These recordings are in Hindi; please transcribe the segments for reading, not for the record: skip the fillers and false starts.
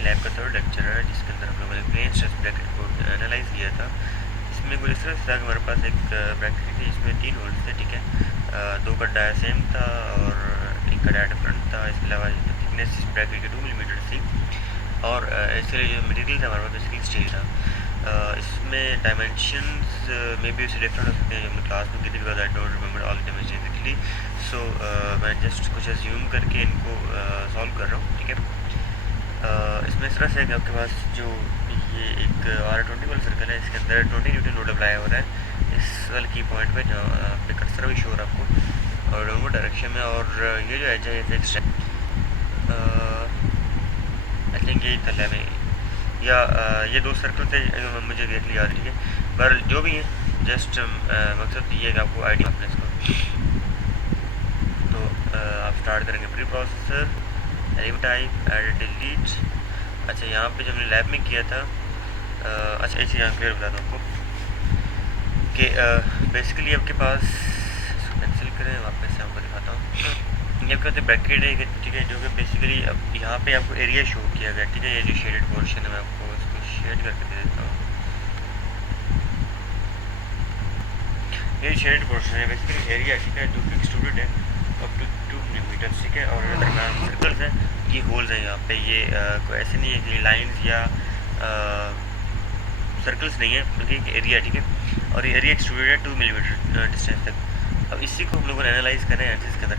ये लैब का थर्ड लेक्चर है जिसके अंदर हम लोगों ने प्लेन स्ट्रेस ब्रैकेट को एनालाइज किया था। इसमें कुछ इस तरह से था कि हमारे पास एक ब्रैकेट थी जिसमें 3 होल्स थे, ठीक है। 2 का डाया सेम था और एक का डाया डिफरेंट था। इसके अलावा थिकनेस इस ब्रैकेट की 2 मिलीमीटर थी और इसके लिए जो मटेरियल था हमारे पास बेसिकली स्टील था। इसमें डायमेंशंस में भी उससे डिफरेंट हो सकते हैं जो हमने क्लास में की थी, because I don't remember all dimension actually. So मैं जस्ट कुछ एज्यूम करके इनको सॉल्व कर रहा हूँ, ठीक है। इसमें इस तरह से कि आपके पास जो ये एक R20 वाला सर्कल है, इसके अंदर 20 न्यूटन लोड अप्लाई हो रहा है इस वाले की पॉइंट पे जहाँ पे कर्सर भी शो हो रहा है आपको और डाउनवर्ड डायरेक्शन में। और ये जो एज है ये फिक्स्ड है। आई थिंक यही था लैब में या ये 2 सर्कल थे मुझे एग्जैक्टली याद नहीं है, पर जो भी है जस्ट मकसद ये है कि आपको आइडिया अपने इसको। तो आप स्टार्ट करेंगे pre processor, element type, edit, delete. अच्छा, यहाँ पे जो हमने लैब में किया था, अच्छा एक चीज़ यहाँ क्लियर बताता हूँ आपको कि बेसिकली आपके पास कैंसिल करें, वापस से आपको दिखाता हूँ। ये आपका ब्रैकेट है, ठीक है, जो कि बेसिकली अब यहाँ पे आपको एरिया शो किया गया, ठीक है। ये जो शेडेड पोर्शन है मैं आपको इसको शेड करके दे देता हूँ। ये शेडेड पोर्शन है बेसिकली एरिया, ठीक है, जो कि एक्सट्रूडेड है अप टू 2 मिलीमीटर, ठीक है। और दरम्यान सर्कल्स हैं, ये होल्स हैं यहाँ पे। ये कोई ऐसे नहीं है कि लाइन्स या सर्कल्स नहीं है, बल्कि एक एरिया, ठीक है। और ये एरिया एक्सट्रूडेड है 2 मिलीमीटर डिस्टेंस तक। अब इसी को हम लोगों ने एनालाइज करना है एंसिस के अंदर।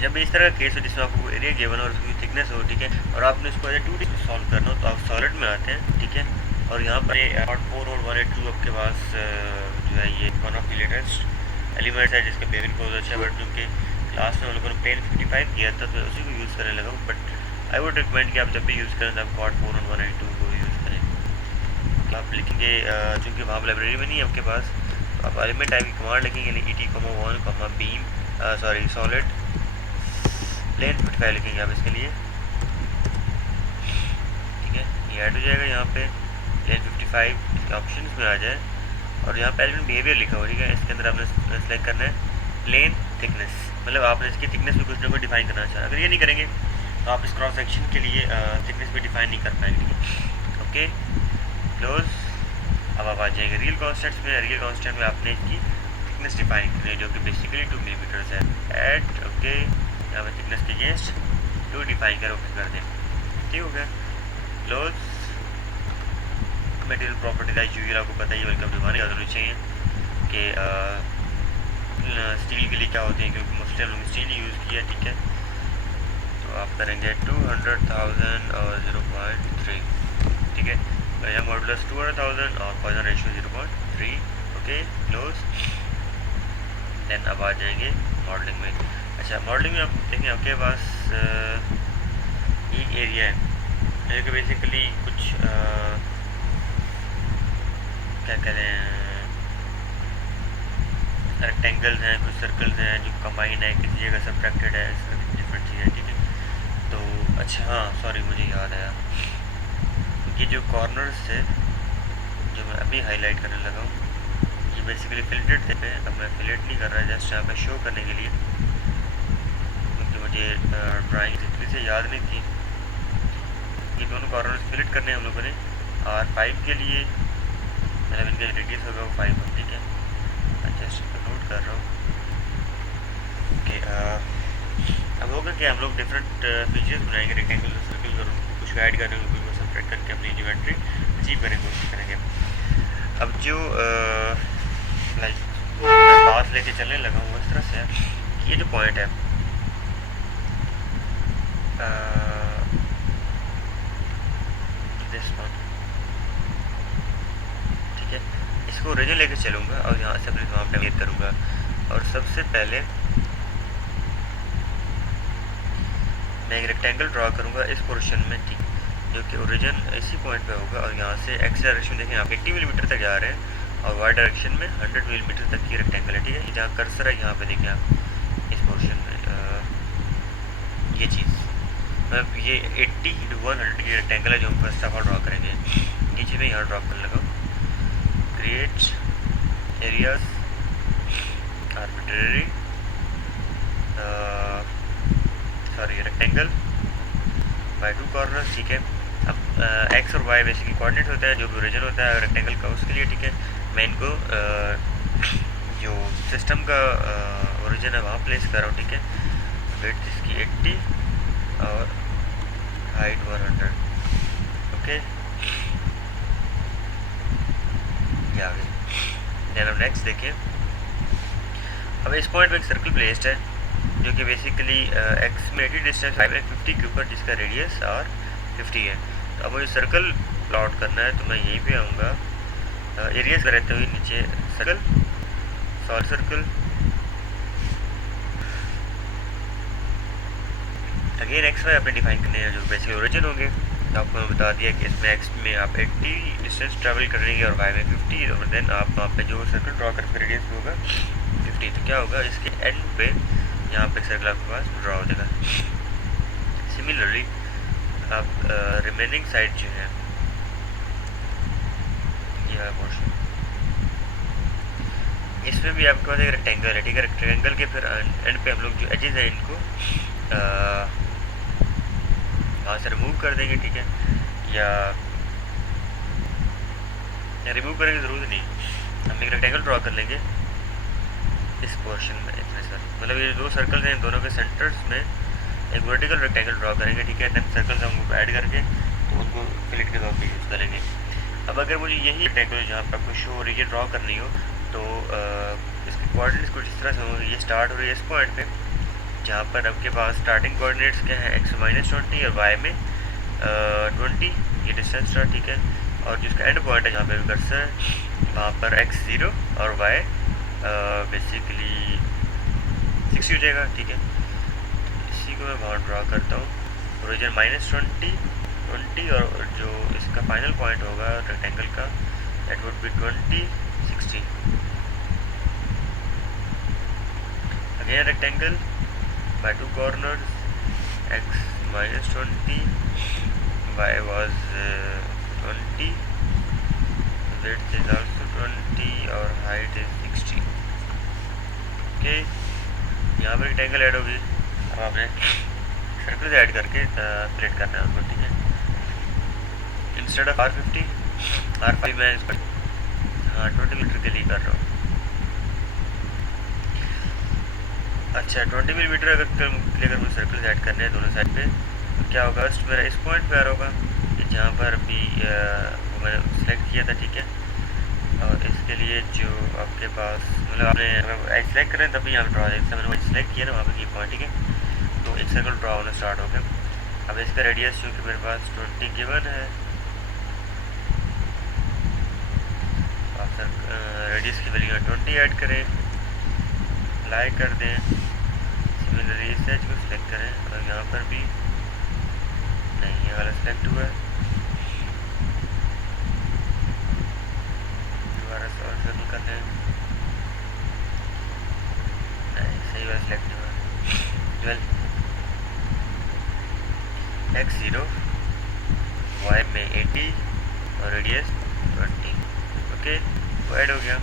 जब इस तरह का केस हो जिसमें आपको एरिया गिवन और उसकी थिकनेस हो, ठीक है, और आपने इसको एज 2D सॉल्व करना हो, तो आप सॉलिड में आते हैं, ठीक है। और यहाँ पर पार्ट 4 और 182 आपके पास जो है ये one of the latest elements है जिसका बिहेवियर बहुत अच्छा है। बट क्योंकि क्लास में हम लोगों ने प्लेन 55 किया था तो उसी को यूज़ करने लगा। बट आई वुड रिकमेंड कि आप जब भी यूज़ करें तो आप पार्ट 4 और 182 को यूज़ करें। तो आप लिखेंगे चूँकि वहाँ लाइब्रेरी में नहीं है आपके पास, तो आप एलिमेंट टाइप की कमांड लिखेंगे ET1 beam sorry solid plane 55 लिखेंगे आप इसके लिए, ठीक है। ये ऐड हो जाएगा यहाँ पे प्लेन 55 इसके ऑप्शन में आ जाए और यहाँ पे एलिमेंट बिहेवियर लिखा हो, ठीक है। इसके अंदर आपने सेलेक्ट करना है प्लेन थिकनेस, मतलब आपने इसकी थिकनेस में कुछ ना कुछ डिफाइन करना चाहिए। अगर ये नहीं करेंगे तो आप इस क्रॉस सेक्शन के लिए थिकनेस भी डिफाइन नहीं कर पाएंगे, ठीक है। Okay, close. अब आप आ जाएंगे रियल कॉन्स्टेंट्स में। रियल कॉन्स्टेंट में आपने इसकी थिकनेस डिफाइन करनी है जो कि बेसिकली 2 मिलीमीटर है। एड, ओके, यहाँ पे थिकनेस के अगेंस्ट 2 डिफाइन कर ओके कर दें, ठीक हो गया। Close. Material property like user आपको पता ही है, बल्कि दिखाने का होनी चाहिए कि स्टील के लिए क्या होते हैं, क्योंकि मोस्टली हम लोग स्टील यूज़ किया, ठीक है। तो आप करेंगे 200,000 और 0.3, ठीक है। यह मॉडुलस 200,000 और Poisson ratio 0.3, okay, close. Then अब आ जाएंगे मॉडलिंग में। अच्छा, मॉडलिंग में आप देखें आपके पास एक एरिया है जो कि बेसिकली कुछ क्या करें, रेक्टेंगल्स हैं, कुछ सर्कल्स हैं जो कंबाइन है, किसी जगह सब्ट्रैक्टेड है, डिफरेंट चीज़ें, ठीक है। तो अच्छा हाँ, सॉरी मुझे याद आया, ये जो कॉर्नर्स थे जो मैं अभी हाईलाइट करने लगा हूँ, ये बेसिकली फिल्टेड थे। अब मैं फिलेट नहीं कर रहा, जस्ट यहाँ पे शो करने के लिए, क्योंकि मुझे ड्राइंग इतनी से याद नहीं थी। ये दोनों कॉर्नर्स फिलेट करने हम लोगों ने R5 के लिए, मतलब इनका रेडियस होगा वो 5 हो, ठीक है। जस्ट इसको नोट कर रहा हूँ कि अब होगा कि हम लोग डिफरेंट फीचर्स बनाएंगे रेक्टेंगल और सर्कल और उनको कुछ ऐड करने को कुछ सब्ट्रैक्ट करके अपनी ज्योमेट्री अचीव करने की कोशिश करेंगे। अब जो लाइक मैं पास लेके चलने लगा हूँ इस तरह से है कि ये जो पॉइंट है दिस वन, ठीक है, इसको ओरिजिन लेके चलूँगा और यहाँ से अपने वहाँ पे करूँगा। और सबसे पहले मैं एक रेक्टेंगल ड्रॉ करूँगा इस पोर्शन में, ठीक, जो कि ओरिजिन इसी पॉइंट पे होगा। और यहाँ से एक्स डायरेक्शन देखें आप 80 मिलीमीटर तक जा रहे हैं और वाई डायरेक्शन में 100 मिलीमीटर तक की रेक्टेंगल है, ठीक है। जहाँ कर्सर है यहाँ पे देखें आप इस पोर्शन में ये चीज़, मतलब ये 80 to 100 की रेक्टेंगल है जो हम फर्स्ट ऑफ ऑल ड्रॉ करेंगे। ये चीज़ मैं यहाँ ड्रॉ करने लगा, create areas arbitrary sorry rectangle by 2 corners, ठीक है। अब एक्स और वाई बेसिकली कोऑर्डिनेट होता है, जो भी ओरिजिन होता है रेक्टेंगल का उसके लिए, ठीक है। मैं इनको जो सिस्टम का ओरिजिन है वहाँ प्लेस कर रहा हूँ, ठीक है। विड्थ इसकी 80 और हाइट 100, ओके। ये आ गई। देन अब नेक्स्ट देखिए, अब इस पॉइंट पे एक सर्कल प्लेस्ड है जो कि बेसिकली एक्स में 80 डिस्टेंस, वाई में 50 के ऊपर, जिसका रेडियस और 50 है। तो अब मुझे सर्कल प्लॉट करना है, तो मैं यहीं पे आऊँगा, एरियाज रहते हुए नीचे circle, solid circle, again X Y आपने डिफाइन करने हैं जो बेसिकली ओरिजिन होंगे। तो आपको मैं बता दिया कि इसमें एक्स में आप 80 डिस्टेंस ट्रैवल करेंगे और वाई में 50, और देन आप वहाँ पे जो सर्कल ड्रॉ करके रेडियस होगा 50। तो क्या होगा, इसके एंड पे यहाँ पे सर्कल आपके पास ड्रॉ हो जाएगा। सिमिलरली आप रिमेनिंग साइड जो है यह पोर्शन, इसमें भी आपके पास एक रेक्टेंगल है, ठीक है। रेक्टेंगल के फिर एंड पे हम लोग जो एजेस हैं इनको वहाँ से रिमूव कर देंगे, ठीक है। या रिमूव करने की ज़रूरत नहीं, हम एक रेक्टेंगल ड्रॉ कर लेंगे इस पोर्शन में, इतने सर मतलब ये दो सर्कल्स हैं, दोनों के सेंटर्स में एक वर्टिकल रेक्टेंगल ड्रॉ करेंगे, ठीक है। देन सर्कल्स हम उनको ऐड करके तो उनको फिलेट के तौर पे यूज़ करेंगे। अब अगर मुझे यही रेक्टेंगल जहाँ पर आपको शो हो रही है ड्रॉ करनी हो, तो इसके कोऑर्डिनेट्स कुछ इस तरह से होंगे। ये स्टार्ट हो रही है इस पॉइंट पे जहाँ पर आपके पास स्टार्टिंग कोऑर्डिनेट्स क्या है, एक्स माइनस 20 और वाई में 20 ये डिस्टेंस था, ठीक है। और जिसका एंड पॉइंट है जहाँ पे भी कर्सर है वहाँ पर एक्स 0 और वाई बेसिकली 60 हो जाएगा, ठीक है। इसी को मैं वहाँ ड्रॉ करता हूँ, ओरिजिन माइनस 20 और जो इसका फाइनल पॉइंट होगा रेक्टेंगल का that would be 20 60। Again rectangle by two corners, x minus 20, y was 20, width is also 20 और height is 60, ओके। यहाँ पर रेक्टेंगल ऐड होगी, अब आपने सर्कल ऐड करके प्लेट करना है उसको, ठीक है। इंस्टेड ऑफ R50 मैं इस पर 20 मीटर के लिए कर रहा हूँ। अच्छा 20 मिलीमीटर अगर मुझे सर्कल ऐड करने हैं दोनों साइड पे, तो क्या होगा, फर्स्ट मेरा इस पॉइंट पे आ रहा होगा कि जहाँ पर अभी वो मैंने सेलेक्ट किया था, ठीक है। और इसके लिए जो आपके पास मतलब आपने अगर सेलेक्ट करें तभी यहाँ पर ड्रॉ है, मैंने वही सेलेक्ट किया ना वहाँ पर की पॉइंट, ठीक है। तो एक सर्कल ड्रॉ होना स्टार्ट हो गया। अब इसका रेडियस चूँकि मेरे पास 20 गिवन है, आप रेडियस की वैल्यू 20 ऐड करें, अप्लाई कर दें, सिमिलरली इस एज को सिलेक्ट करें और यहाँ पर भी नहीं, ये वाला सिलेक्ट हुआ है, दोबारा सॉल्व सर्कल करते हैं, नहीं सही वाला सिलेक्ट हुआ है। 12 एक्स 0 वाई में 80 और रेडियस 20, ओके। वो ऐड हो गया।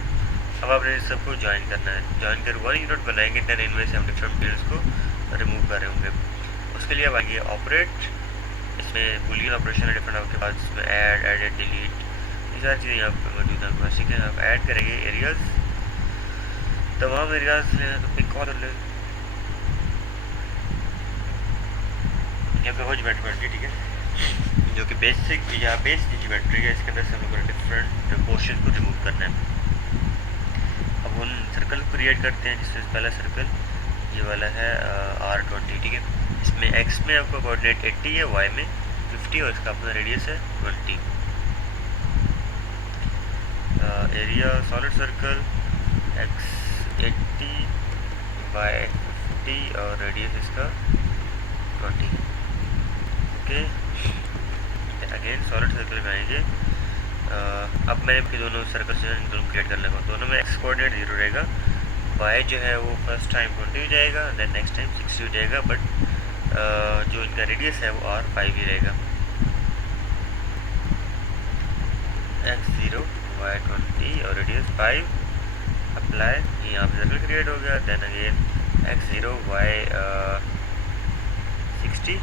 अब आपने सबको ज्वाइन करना है, ज्वाइन कर 1 यूनिट बनाएंगे, देन इनमें से हम डिफरेंट फील्ड्स को रिमूव कर रहे होंगे। उसके लिए अब आएंगे ऑपरेट, इसमें बुलियन ऑपरेशन है डिफरेंट आपके पास, इसमें ऐड, एडिट, डिलीट, ये सारी चीज़ें यहाँ पर मौजूद हैं, ठीक है। आप ऐड करेंगे एरियाज, तमाम एरियाज तो पिक कॉल ले जब वो ज्योमेट्री, ठीक है, जो कि बेसिक या बेस ज्योमेट्री है, इसके अंदर से हम लोग डिफरेंट पोर्शन को रिमूव करना है। अब उन सर्कल को क्रिएट करते हैं, जिसमें पहला सर्कल ये वाला है R20, ठीक है। इसमें x में आपका कोऑर्डिनेट 80 है, y में 50 और इसका अपना रेडियस है 20। Area solid circle x 80 y 50 और रेडियस इसका 20, ओके। अगेन सॉलिड सर्कल में आएंगे। अब मैंने फिर दोनों सर्कल जो है दोनों क्रिएट कर लगा, दोनों में एक्स कोऑर्डिनेट 0 रहेगा, वाई जो है वो फर्स्ट टाइम 20 हो जाएगा, देन नेक्स्ट टाइम 60 हो जाएगा, बट जो इनका रेडियस है वो R5 ही रहेगा। एक्स 0 वाई 20 और रेडियस 5, अप्लाई, यहाँ पर सर्कल क्रिएट हो गया। Then again x 0 Y 60